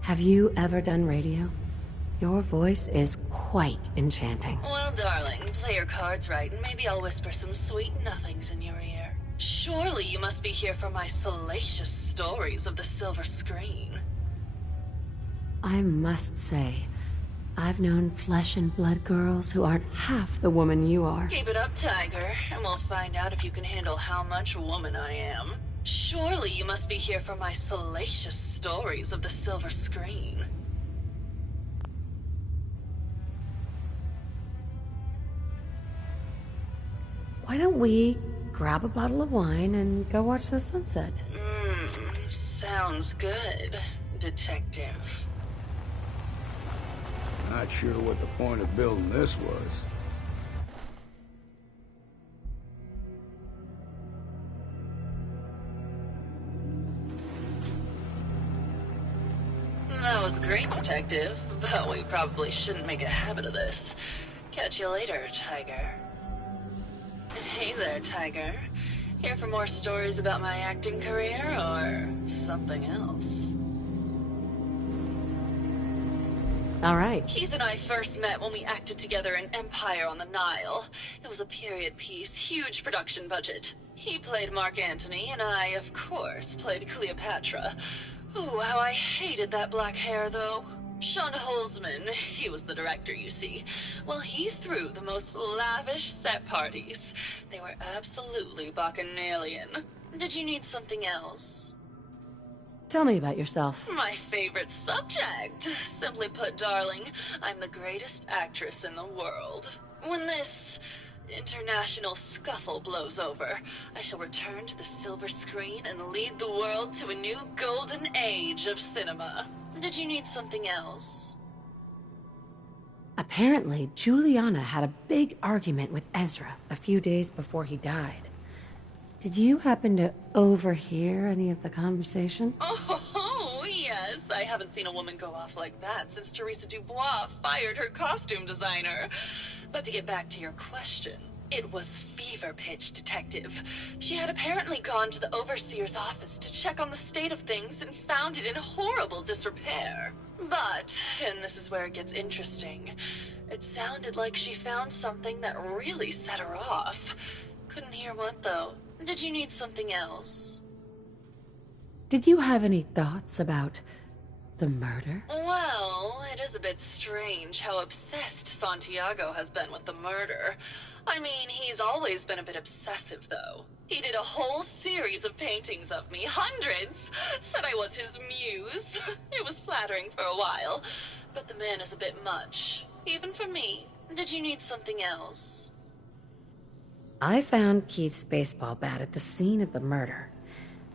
Have you ever done radio? Your voice is quite enchanting. Well, darling, play your cards right, and maybe I'll whisper some sweet nothings in your ear. Surely you must be here for my salacious stories of the silver screen. I must say, I've known flesh and blood girls who aren't half the woman you are. Keep it up, Tiger, and we'll find out if you can handle how much woman I am. Surely you must be here for my salacious stories of the silver screen. Why don't we grab a bottle of wine and go watch the sunset? Sounds good, detective. Not sure what the point of building this was. That was great, detective, but we probably shouldn't make a habit of this. Catch you later, Tiger. Hey there, Tiger. Here for more stories about my acting career, or something else? All right. Keith and I first met when we acted together in Empire on the Nile. It was a period piece, huge production budget. He played Mark Antony, and I, of course, played Cleopatra. Ooh, how I hated that black hair, though. Sean Holzman, he was the director, you see. Well, he threw the most lavish set parties. They were absolutely bacchanalian. Did you need something else? Tell me about yourself. My favorite subject. Simply put, darling, I'm the greatest actress in the world. When this international scuffle blows over, I shall return to the silver screen and lead the world to a new golden age of cinema. Did you need something else? Apparently, Juliana had a big argument with Ezra a few days before he died. Did you happen to overhear any of the conversation? Oh, yes. I haven't seen a woman go off like that since Teresa Dubois fired her costume designer. But to get back to your question, it was fever pitch, Detective. She had apparently gone to the overseer's office to check on the state of things and found it in horrible disrepair. But, and this is where it gets interesting, it sounded like she found something that really set her off. Couldn't hear what, though. Did you need something else? Did you have any thoughts about the murder? Well, it is a bit strange how obsessed Santiago has been with the murder. I mean, he's always been a bit obsessive, though. He did a whole series of paintings of me, hundreds, said I was his muse. It was flattering for a while, but the man is a bit much, even for me. Did you need something else? I found Keith's baseball bat at the scene of the murder.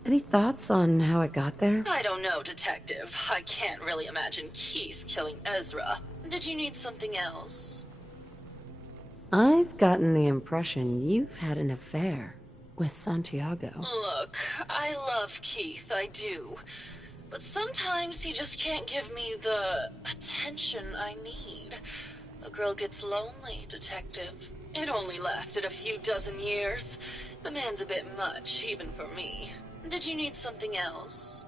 Any thoughts on how it got there? I don't know, Detective. I can't really imagine Keith killing Ezra. Did you need something else? I've gotten the impression you've had an affair with Santiago. Look, I love Keith, I do. But sometimes he just can't give me the attention I need. A girl gets lonely, Detective. It only lasted a few dozen years. The man's a bit much, even for me. Did you need something else?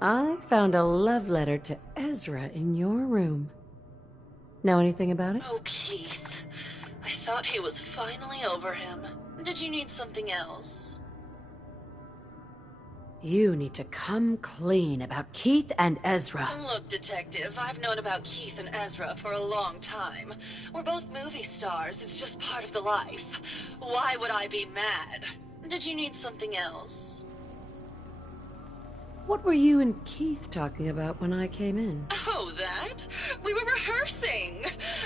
I found a love letter to Ezra in your room. Know anything about it? Oh, Keith. I thought he was finally over him. Did you need something else? You need to come clean about Keith and Ezra. Look, Detective, I've known about Keith and Ezra for a long time. We're both movie stars. It's just part of the life. Why would I be mad? Did you need something else? What were you and Keith talking about when I came in? Oh, that? We were rehearsing.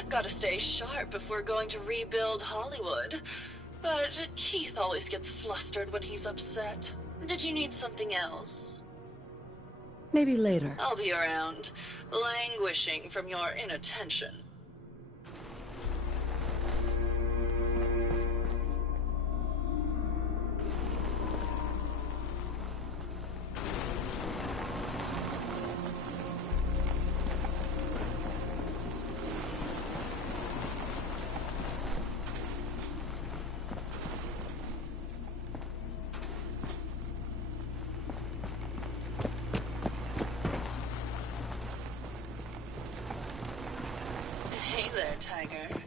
Gotta stay sharp if we're going to rebuild Hollywood. But Keith always gets flustered when he's upset. Did you need something else? Maybe later. I'll be around, languishing from your inattention. Hey there, Tiger.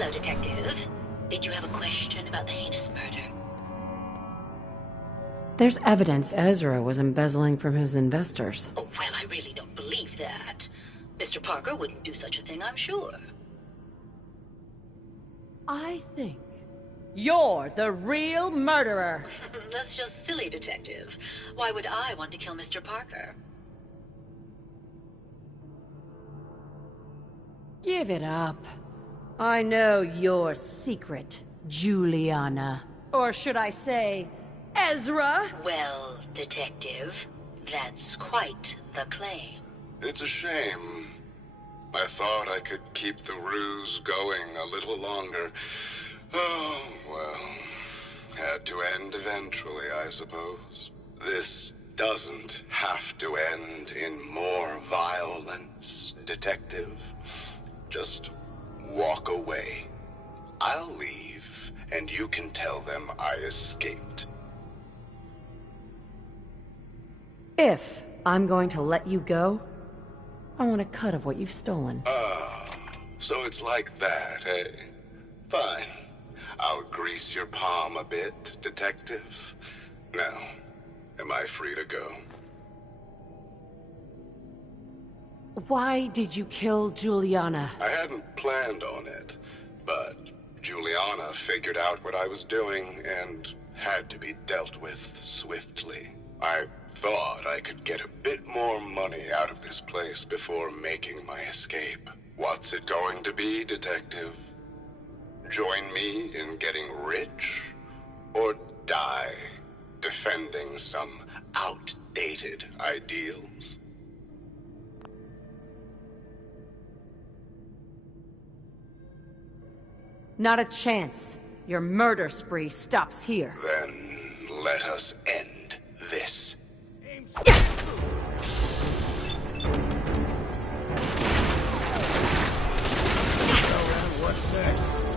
Hello, Detective. Did you have a question about the heinous murder? There's evidence Ezra was embezzling from his investors. Oh, well, I really don't believe that. Mr. Parker wouldn't do such a thing, I'm sure. I think you're the real murderer. That's just silly, Detective. Why would I want to kill Mr. Parker? Give it up. I know your secret, Juliana. Or should I say, Ezra? Well, Detective, that's quite the claim. It's a shame. I thought I could keep the ruse going a little longer. Oh, well. Had to end eventually, I suppose. This doesn't have to end in more violence, Detective. Just walk away. I'll leave, and you can tell them I escaped. If I'm going to let you go, I want a cut of what you've stolen. So it's like that, eh? Fine. I'll grease your palm a bit, Detective. Now, am I free to go? Why did you kill Juliana? I hadn't planned on it, but Juliana figured out what I was doing and had to be dealt with swiftly. I thought I could get a bit more money out of this place before making my escape. What's it going to be, Detective? Join me in getting rich? Or die defending some outdated ideals? Not a chance. Your murder spree stops here. Then let us end this. What's next?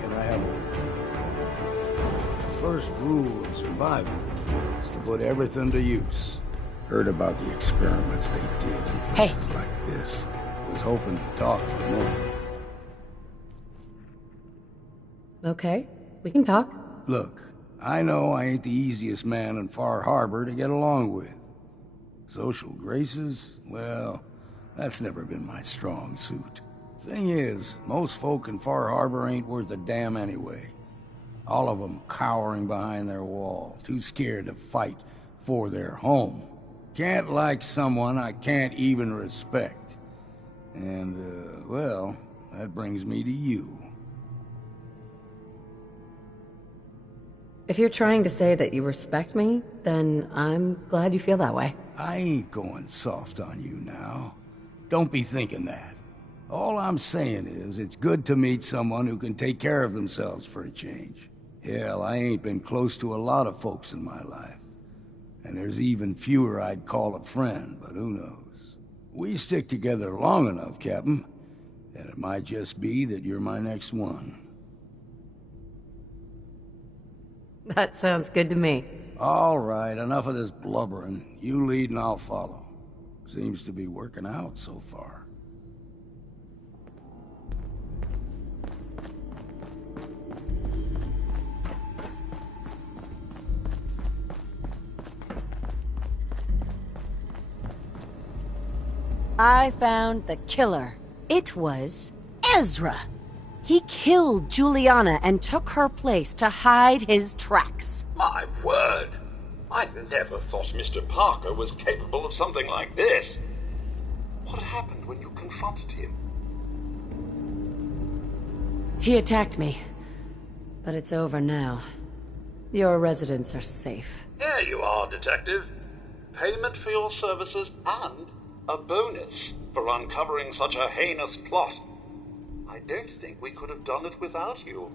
Can I have a... First rule of survival is to put everything to use. Heard about the experiments they did in places like this. Was hoping to talk for a moment. Okay, we can talk. Look, I know I ain't the easiest man in Far Harbor to get along with. Social graces? Well, that's never been my strong suit. Thing is, most folk in Far Harbor ain't worth a damn anyway. All of them cowering behind their wall, too scared to fight for their home. Can't like someone I can't even respect. And, well, that brings me to you. If you're trying to say that you respect me, then I'm glad you feel that way. I ain't going soft on you now. Don't be thinking that. All I'm saying is, it's good to meet someone who can take care of themselves for a change. Hell, I ain't been close to a lot of folks in my life. And there's even fewer I'd call a friend, but who knows? We stick together long enough, Captain, and it might just be that you're my next one. That sounds good to me. All right, enough of this blubbering. You lead and I'll follow. Seems to be working out so far. I found the killer. It was Ezra. He killed Juliana and took her place to hide his tracks. My word! I never thought Mr. Parker was capable of something like this. What happened when you confronted him? He attacked me. But it's over now. Your residents are safe. There you are, Detective. Payment for your services and a bonus for uncovering such a heinous plot. I don't think we could have done it without you.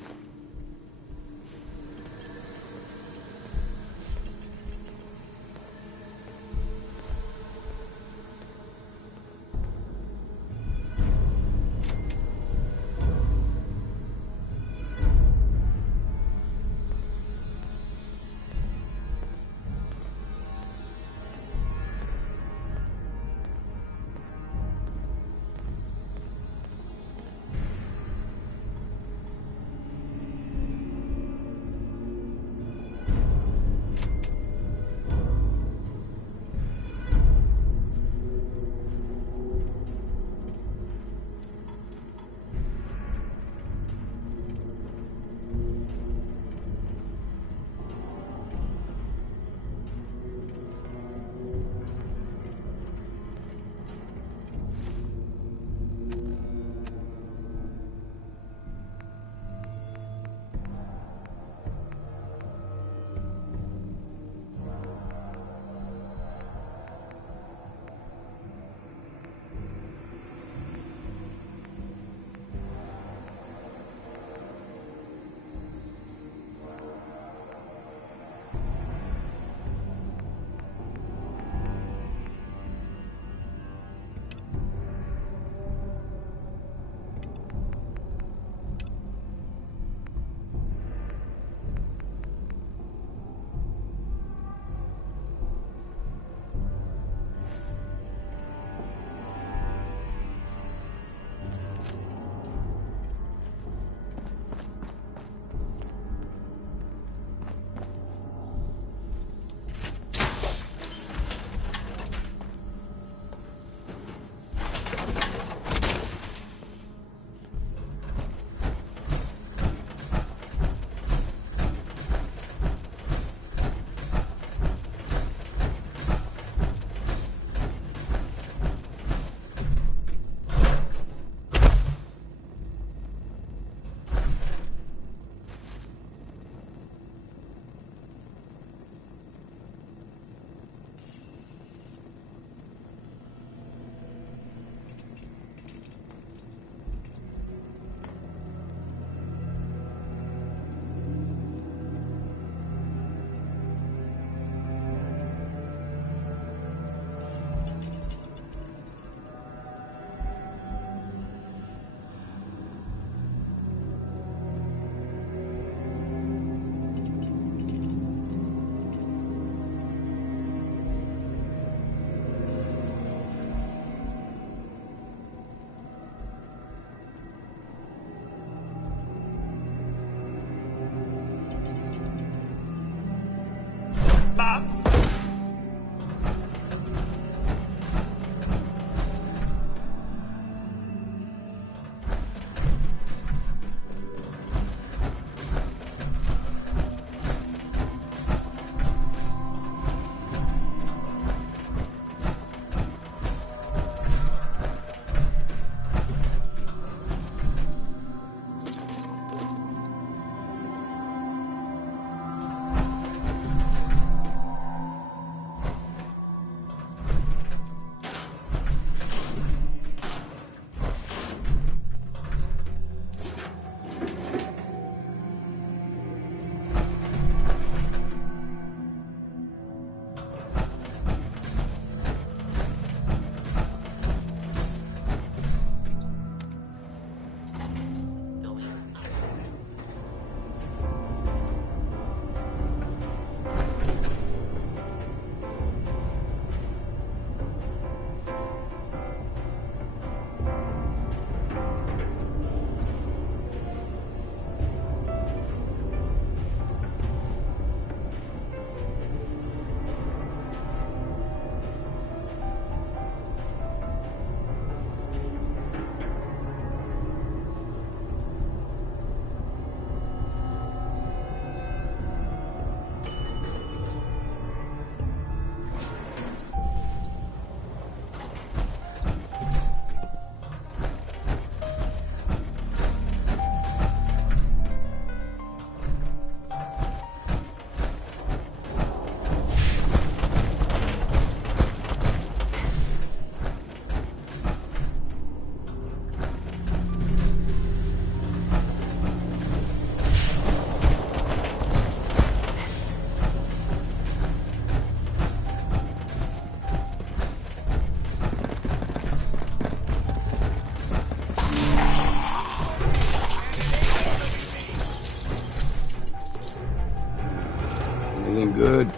I'm good.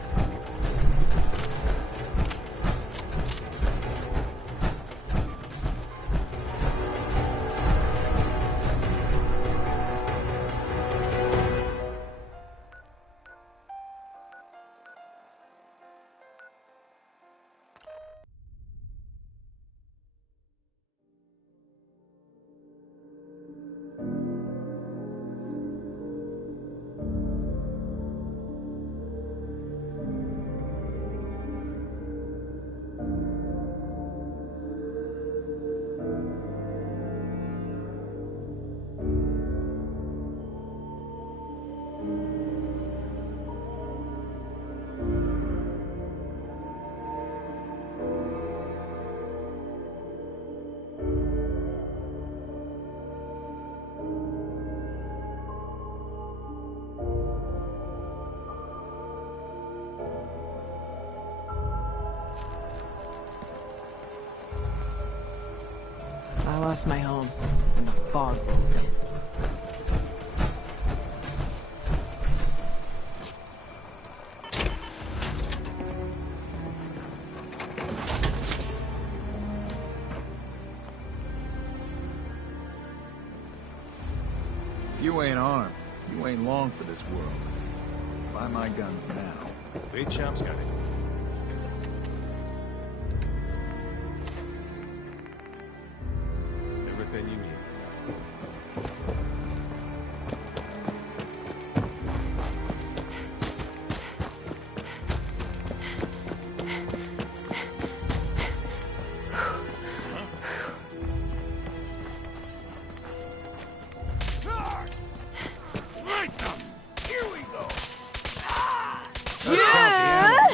I lost my home when the fog rolled in. If you ain't armed, you ain't long for this world. Buy my guns now. Big Champ's got it. Everything you need.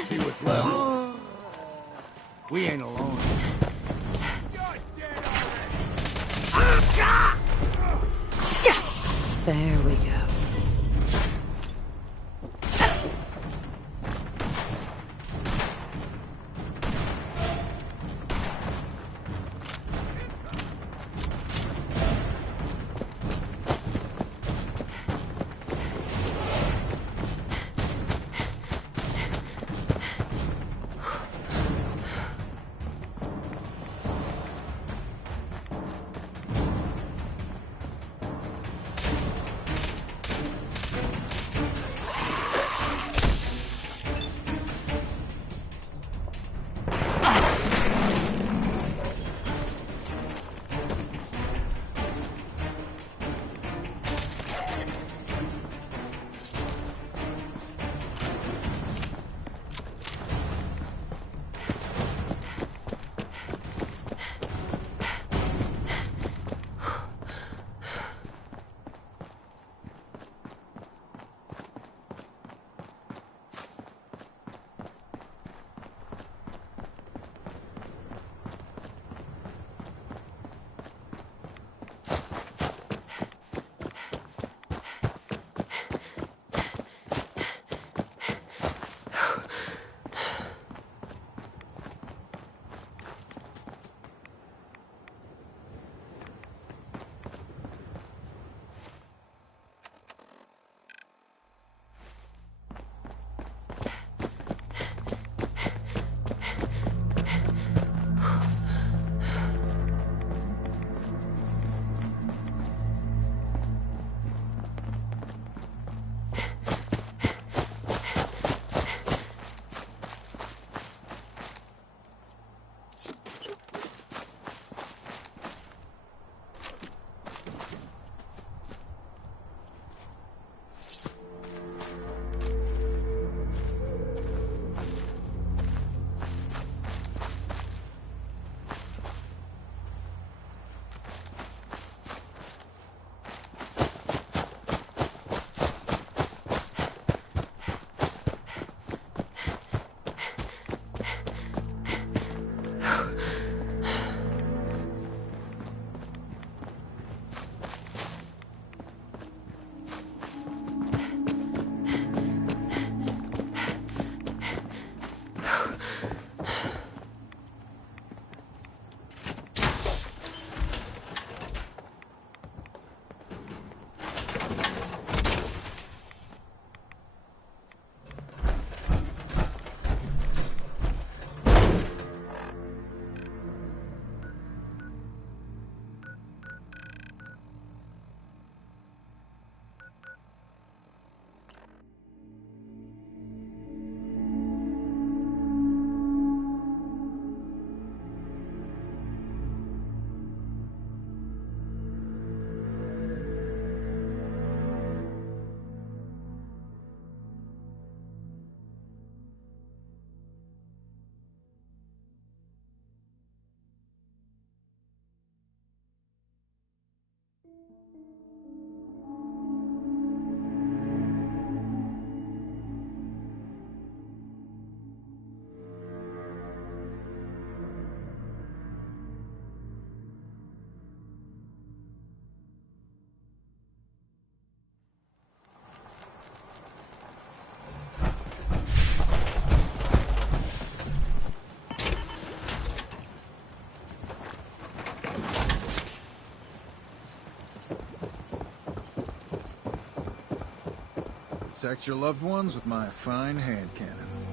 See what's left. We ain't alone. You're dead already! Protect your loved ones with my fine hand cannons.